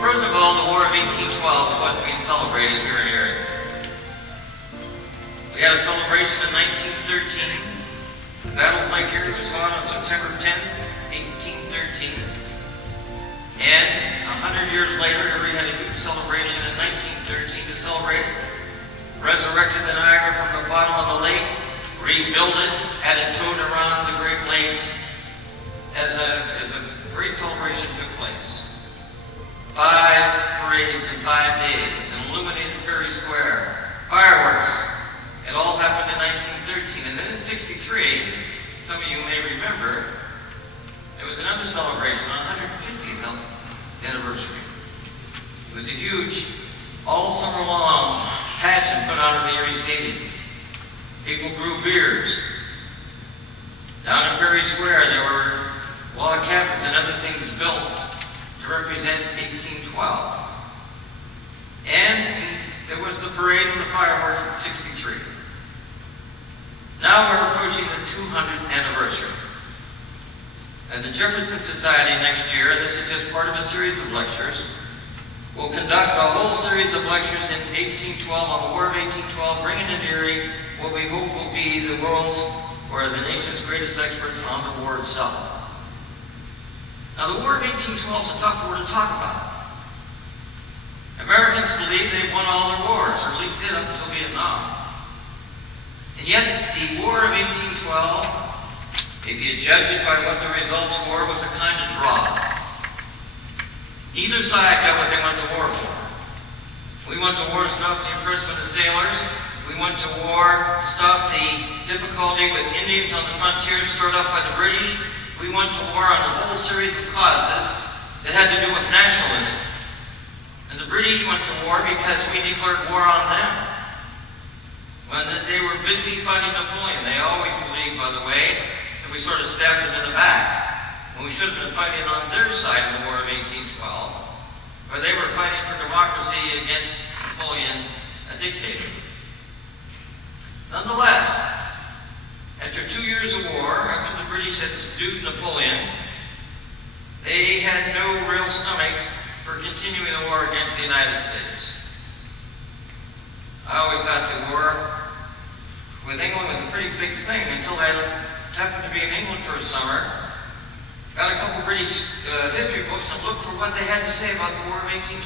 First of all, the War of 1812 is what's being celebrated here in Erie. We had a celebration in 1913. The Battle of Lake Erie was fought on September 10th, 1813. And 100 years later, Erie had a huge celebration in 1913 to celebrate. Resurrected the Niagara from the bottom of the lake, rebuilt it, had it towed around the Great Lakes as a great celebration took place. 5 parades in 5 days, an illuminated Perry Square, fireworks. It all happened in 1913. And then in 63, some of you may remember, there was another celebration on 150th anniversary. It was a huge, all summer long, pageant put on in the Erie Stadium. People grew beers. Down in Perry Square, there were log cabins and other things built to represent 1812. And there was the parade and the fireworks in 63. Now we're approaching the 200th anniversary. And the Jefferson Society next year, and this is just part of a series of lectures, will conduct a whole series of lectures in 1812 on the War of 1812, bringing in Erie what we hope will be the world's or the nation's greatest experts on the war itself. Now, the War of 1812 is a tough war to talk about. Americans believe they've won all their wars, or at least did up until Vietnam. And yet, the War of 1812, if you judge it by what the results were, was a kind of draw. Either side got what they went to war for. We went to war to stop the impressment of sailors. We went to war to stop the difficulty with Indians on the frontier stirred up by the British. We went to war on a whole series of causes that had to do with nationalism. And the British went to war because we declared war on them. When they were busy fighting Napoleon, they always believed, by the way, that we sort of stabbed them in the back. When we should have been fighting on their side of the War of 1812, where they were fighting for democracy against Napoleon, a dictator. Nonetheless, after 2 years of war, after the British had subdued Napoleon, they had no real stomach for continuing the war against the United States. I always thought the war with England was a pretty big thing until I happened to be in England for a summer. Got a couple British history books and looked for what they had to say about the War of 1812.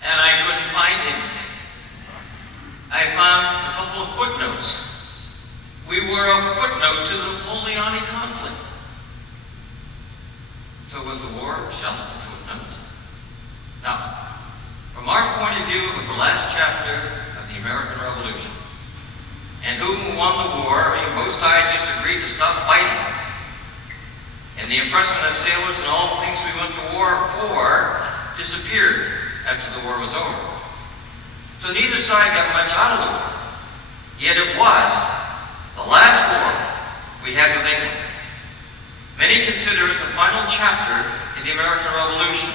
And I couldn't find anything. I found a couple of footnotes. We were a footnote to the Napoleonic conflict. So was the war just a footnote? Now, from our point of view, it was the last chapter of the American Revolution. And who won the war? I mean, both sides just agreed to stop fighting. And the impressment of sailors and all the things we went to war for disappeared after the war was over. So neither side got much out of the war. Yet it was the last war we had with England. Many consider it the final chapter in the American Revolution.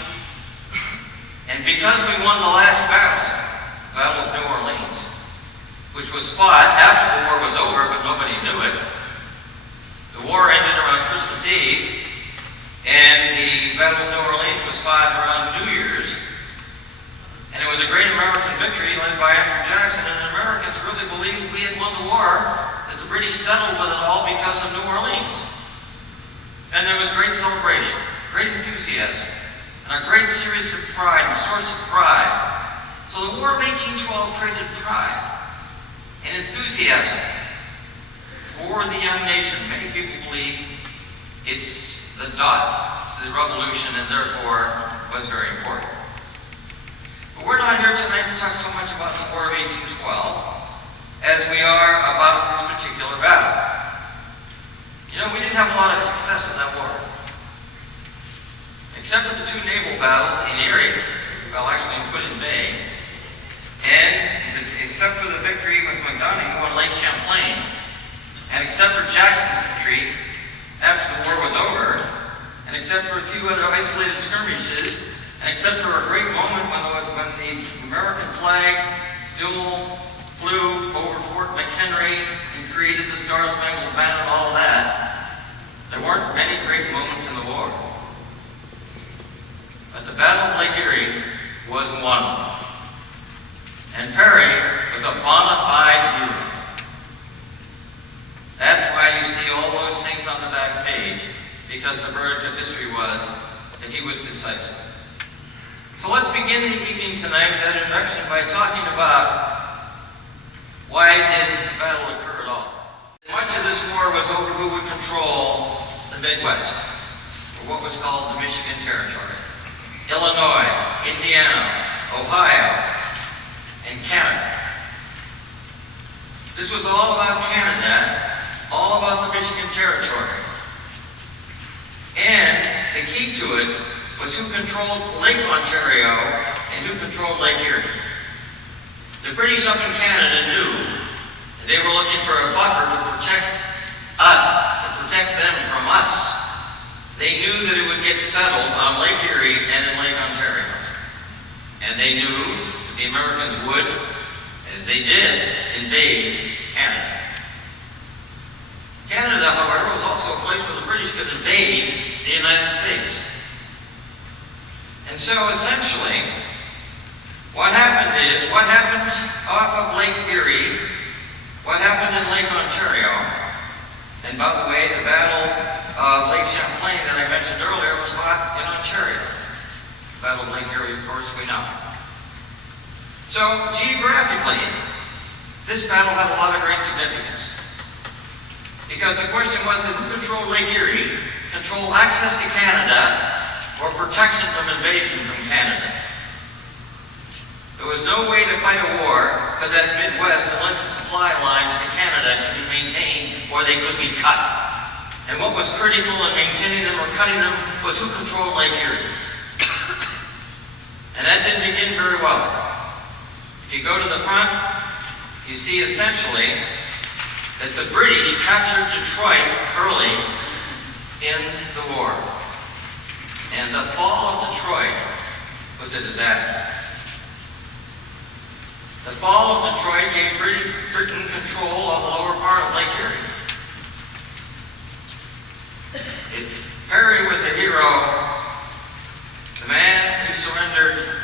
And because we won the last battle, the Battle of New Orleans, which was fought after the war was over, but nobody knew it, the war ended around Christmas Eve, and the Battle of New Orleans was fought around New Year's. And it was a great American victory led by Andrew Jackson, and Americans really believed we had won the war, that the British settled with it all because of New Orleans. And there was great celebration, great enthusiasm, and a great series of pride, and source of pride. So the War of 1812 created pride and enthusiasm for the young nation. Many people believe it's the dot to the revolution and therefore was very important. But we're not here tonight to talk so much about the War of 1812 as we are about this particular battle. You know, we didn't have a lot of success in that war. Except for the 2 naval battles in Erie, well, actually in Puddin Bay, and except for the victory with Montgomery on Lake Champlain, and except for Jackson's victory after the war was over, and except for a few other isolated skirmishes, and except for a great moment when the American flag still flew over Fort McHenry and created the Star-Spangled Banner and all of that, there weren't many great moments in the war. at the Battle of Lake Erie was won. And Perry was a bona fide hero. That's why you see all those things on the back page, because the verdict of history was that he was decisive. So let's begin the evening tonight with that introduction by talking about why did the battle occur at all. Much of this war was over who would control the Midwest, or what was called the Michigan Territory. Illinois, Indiana, Ohio, and Canada. This was all about Canada, all about the Michigan Territory. And the key to it was who controlled Lake Ontario and who controlled Lake Erie. The British up in Canada knew that they were looking for a buffer to protect us, to protect them from us. They knew that it would get settled on Lake Erie and in Lake Ontario. And they knew that the Americans would, as they did, invade Canada. Canada, however, was also a place where the British could invade the United States. And so, essentially, what happened off of Lake Erie, what happened in Lake Ontario, and by the way, the Battle of Lake Champlain that I mentioned earlier was fought in Ontario. The Battle of Lake Erie, of course, we know. So, geographically, this battle had a lot of great significance. Because the question was, who controlled Lake Erie, control access to Canada, or protection from invasion from Canada? There was no way to fight a war for that Midwest unless the supply lines to Canada could be maintained or they could be cut. And what was critical in maintaining them or cutting them was who controlled Lake Erie. And that didn't begin very well. If you go to the front, you see essentially that the British captured Detroit early in the war. And the fall of Detroit was a disaster. The fall of Detroit gave Britain control of the lower part of Lake Erie. If Perry was a hero, the man who surrendered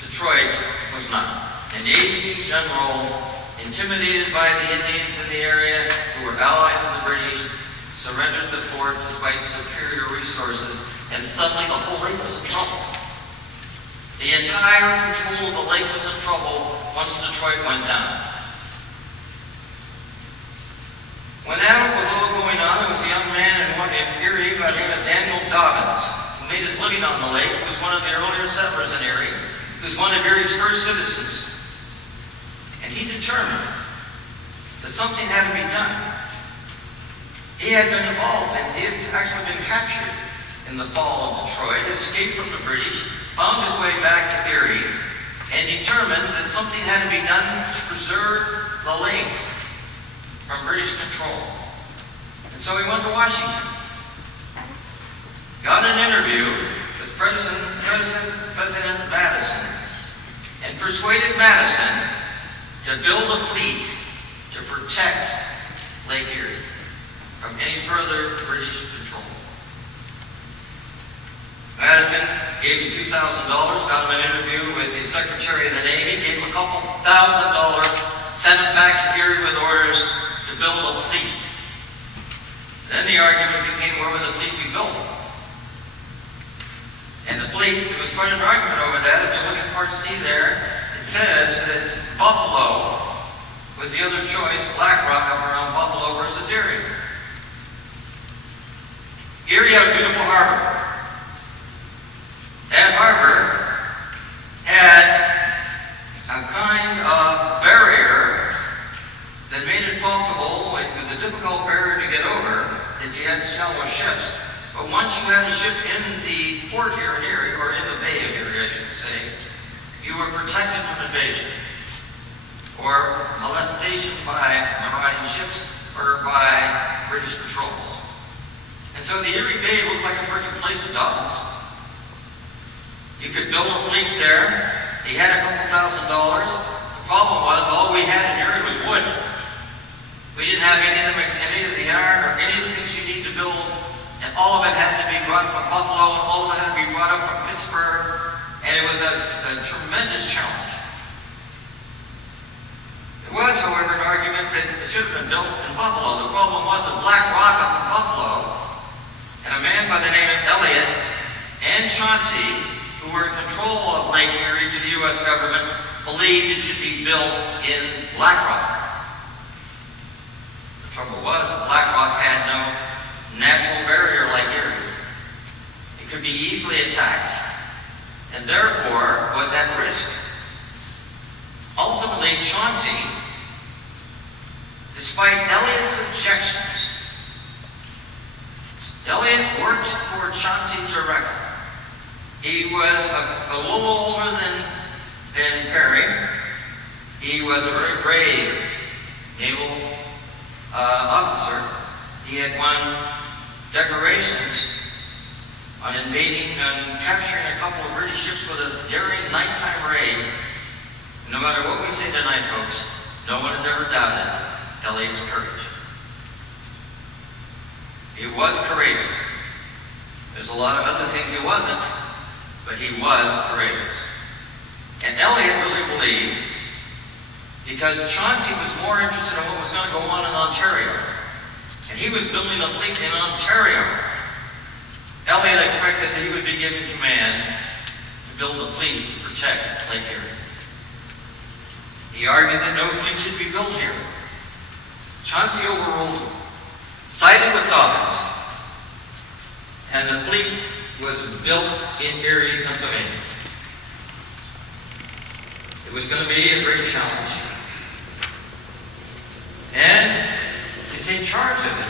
Detroit was not. An aging general, intimidated by the Indians in the area, who were allies of the British, surrendered the fort despite superior resources, and suddenly the whole lake was in trouble. The entire control of the lake was in trouble once Detroit went down. When that was all going on, there was a young man in Erie by the name of Daniel Dobbins, who made his living on the lake, who was one of the earlier settlers in Erie, who was one of Erie's first citizens. And he determined that something had to be done. He had been involved, and he had actually been captured in the fall of Detroit, escaped from the British, found his way back to Erie, and determined that something had to be done to preserve the lake from British control. And so he went to Washington, got an interview with President Madison, and persuaded Madison to build a fleet to protect Lake Erie from any further British control. Madison gave him $2,000, got him an interview with the Secretary of the Navy, gave him a couple $1,000, sent him back to Erie with orders to build a fleet. Then the argument became, where would the fleet be built? And the fleet, there was quite an argument over that. If you look at Part C there, it says that Buffalo was the other choice, Black Rock up around Buffalo versus Erie. Erie had a beautiful harbor. That harbor had a kind of barrier that made it possible. It was a difficult barrier to get over if you had shallow ships. But once you had a ship in the port here in Erie, or in the Bay of Erie, I should say, you were protected from invasion or molestation by marauding ships or by British patrols. And so the Erie Bay looked like a perfect place to dock. You could build a fleet there. He had a couple $1,000. The problem was all we had in Erie was wood. We didn't have any of the iron or any of the things you need to build, and all of it had to be brought from Buffalo, and all of it had to be brought up from Pittsburgh. it was a tremendous challenge. There was, however, an argument that it should have been built in Buffalo. The problem was that Black Rock up in Buffalo, and a man by the name of Elliott and Chauncey, who were in control of Lake Erie to the U.S. government, believed it should be built in Black Rock. The trouble was that Black Rock had no natural barrier like Erie. It could be easily attacked, and therefore was at risk. Ultimately, Chauncey, despite Elliott's objections, Elliott worked for Chauncey directly. He was a little older than Perry. He was a very brave naval officer. He had won decorations on invading and capturing a couple of British ships with a daring nighttime raid. No matter what we say tonight, folks, no one has ever doubted Elliott's courage. He was courageous. There's a lot of other things he wasn't, but he was courageous. And Elliott really believed, because Chauncey was more interested in what was going to go on in Ontario, and he was building a fleet in Ontario, Elliott expected that he would be given command to build a fleet to protect Lake Erie. He argued that no fleet should be built here. Chauncey overruled him, sided with Dobbins, and the fleet was built in Erie, Pennsylvania. It was going to be a great challenge. And to take charge of it,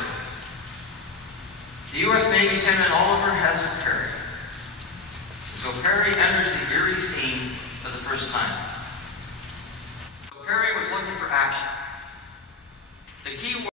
the U.S. Navy sent in Oliver Hazard Perry. So Perry enters the